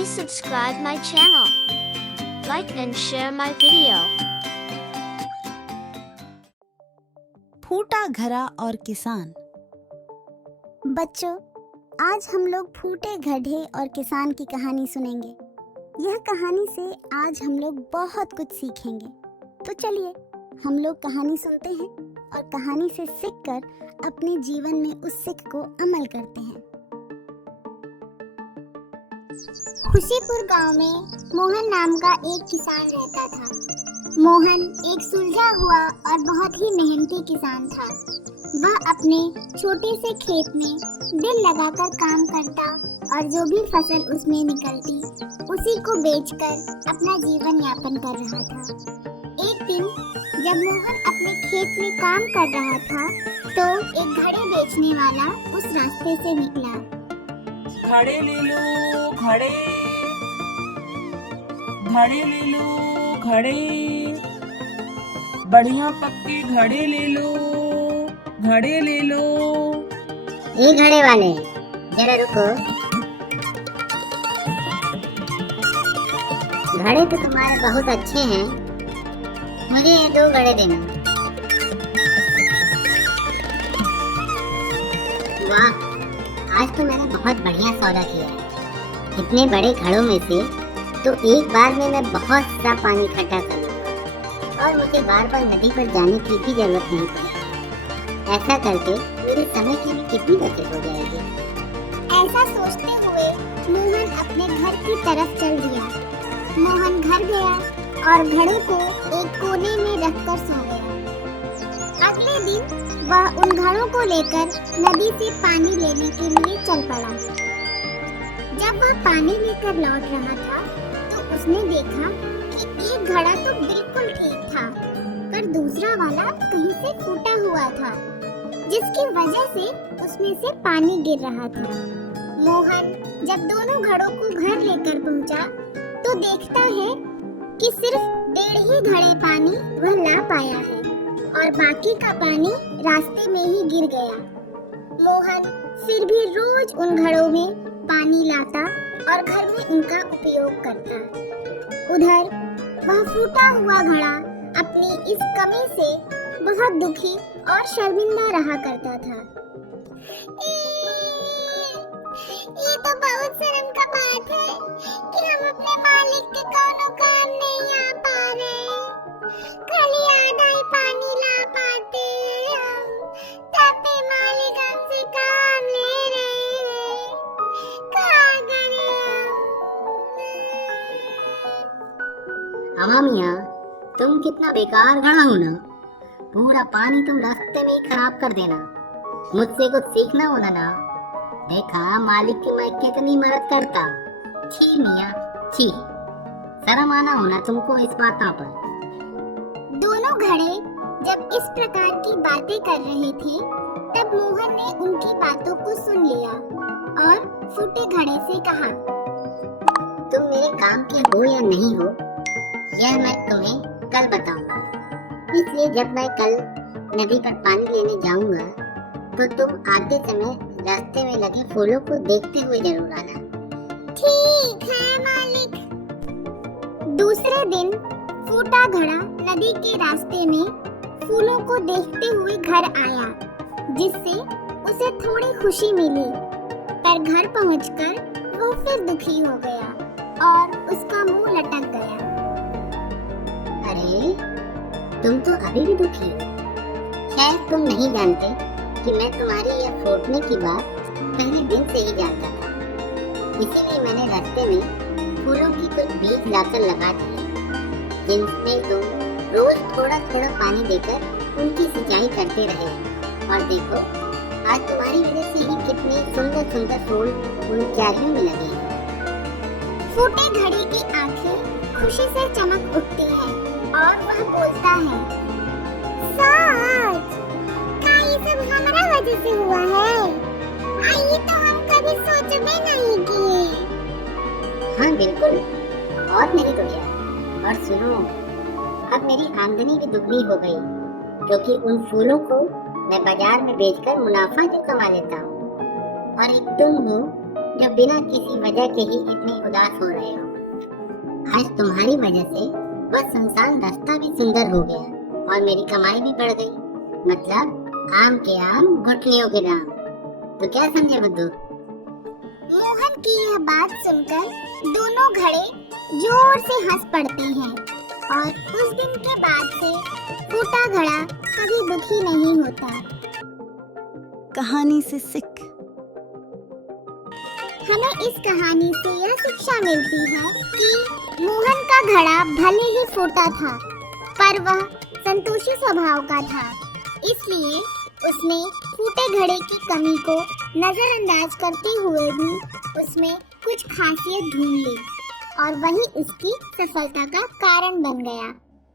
Please subscribe my channel. Like and share my video. फूटा घड़ा और किसान। बच्चों, आज हम लोग फूटे गधे और किसान की कहानी सुनेंगे। यह कहानी से आज हम लोग बहुत कुछ सीखेंगे। तो चलिए हम लोग कहानी सुनते हैं और कहानी से सीखकर अपने जीवन में उस सीख को अमल करते हैं। खुशीपुर गांव में मोहन नाम का एक किसान रहता था। मोहन एक सुलझा हुआ और बहुत ही मेहनती किसान था। वह अपने छोटे से खेत में दिल लगाकर काम करता और जो भी फसल उसमें निकलती उसी को बेचकर अपना जीवन यापन कर रहा था। एक दिन जब मोहन अपने खेत में काम कर रहा था तो एक घड़े बेचने वाला उस रास्ते से निकला। घड़े ले लो घड़े, घड़े ले लो घड़े, बढ़िया पक्के घड़े ले लो, घड़े ले लो। ये घड़े वाले जरा रुको, घड़े तो तुम्हारे बहुत अच्छे हैं, मुझे ये 2 घड़े देना। वाह, आज तो मैंने बहुत बढ़िया सौदा किया है। इतने बड़े घड़ों में से तो एक बार में मैं बहुत सा पानी इकट्ठा कर लूंगा और मुझे बार बार नदी पर जाने की भी जरूरत नहीं पड़ेगी। ऐसा करके मेरे समय की भी कितनी बचत हो जाएगी। ऐसा सोचते हुए मोहन अपने घर की तरफ चल दिया। मोहन घर गया और घड़े को एक कोने में रखकर सो गया। अगले दिन वह उन घड़ों को लेकर नदी से पानी लेने के लिए चल पड़ा। जब वह पानी लेकर लौट रहा था तो उसने देखा कि एक घड़ा तो बिल्कुल ठीक था, पर दूसरा वाला कहीं से फूटा हुआ था, जिसकी वजह से उसमें से पानी गिर रहा था। मोहन जब दोनों घड़ों को घर लेकर पहुंचा तो देखता है कि सिर्फ 1.5 ही घड़े पानी वह ला पाया है और बाकी का पानी रास्ते में ही गिर गया। मोहन फिर भी रोज उन घड़ों में पानी लाता और घर में उनका उपयोग करता। उधर वह फूटा हुआ घड़ा अपनी इस कमी से बहुत दुखी और शर्मिंदा रहा करता था। ये तो बहुत शर्म का बात है कि हम अपने मालिक के कोनो काम नहीं आ पा रहे, खाली आधा ही पानी ला पाते हम, तब भी मालिक हमसे काम ले रहे हैं, क्या करें हम? हाँ मियाँ, तुम कितना बेकार घड़ा हो ना, पूरा पानी तुम रास्ते में ही खराब कर देना। मुझसे कुछ सीखना होना ना। देखा मालिक की मैं कितनी मदद करता। छी मियाँ छी, शर्म आना होना तुमको इस बातों पर। दोनों घड़े जब इस प्रकार की बातें कर रहे थे तब मोहन ने उनकी बातों को सुन लिया और फूटे घड़े से कहा, तुम मेरे काम के हो या नहीं हो यह मैं तुम्हें कल बताऊंगा, इसलिए जब मैं कल नदी पर पानी लेने जाऊंगा तो तुम आते समय रास्ते में लगे फूलों को देखते हुए जरूर आना। ठीक है मालिक। दूसरे दिन फूटा घड़ा नदी के रास्ते में फूलों को देखते हुए घर आया, जिससे उसे थोड़ी खुशी मिली, पर घर पहुंचकर वो फिर दुखी हो गया और उसका मुंह लटक गया। अरे, तुम तो अभी भी दुखी हो। शायद तुम नहीं जानते कि मैं तुम्हारी यह फूटने की बात पहले दिन से ही जानता था, इसीलिए मैंने रास्ते में फूलों की कुछ बीज लाकर लगा दिए, जिनमें तुम रोज थोड़ा थोड़ा पानी देकर उनकी सिंचाई करते रहे। और देखो, आज तुम्हारी वजह से ही कितने सुंदर सुंदर फूल उन क्यारियों में लगे हैं। फूटे घड़े की आंखें खुशी से चमक उठती हैं और वह बोलता है, सच? क्या ये सब हमारा वजह से हुआ है? ये तो हम कभी सोच भी नहीं किए। हाँ बिल्कुल, और मेरी गुड़िया, और सुनो, अब मेरी आमदनी भी दुगनी हो गई, क्योंकि उन फूलों को मैं बाजार में बेचकर मुनाफा जो कमा लेता हूँ। और एक तुम हो जो बिना किसी वजह के ही इतनी उदास हो रहे हो। आज तुम्हारी वजह से वह सुनसान रास्ता भी सुंदर हो गया और मेरी कमाई भी बढ़ गई। मतलब आम के आम गुठलियों के दाम। तो क्या समझे बुद्धू? मोहन की यह बात सुनकर दोनों घड़े जोर से हंस पड़ते हैं और उस दिन के बाद से फूटा घड़ा कभी दुखी नहीं होता। कहानी से सीख। हमें इस कहानी से यह शिक्षा मिलती है कि मोहन का घड़ा भले ही फूटा था, पर वह संतोषी स्वभाव का था। इसलिए उसने फूटे घड़े की कमी को नजरअंदाज करते हुए भी उसमें कुछ खासियत ढूंढ ली और वही उसकी सफलता का कारण बन गया।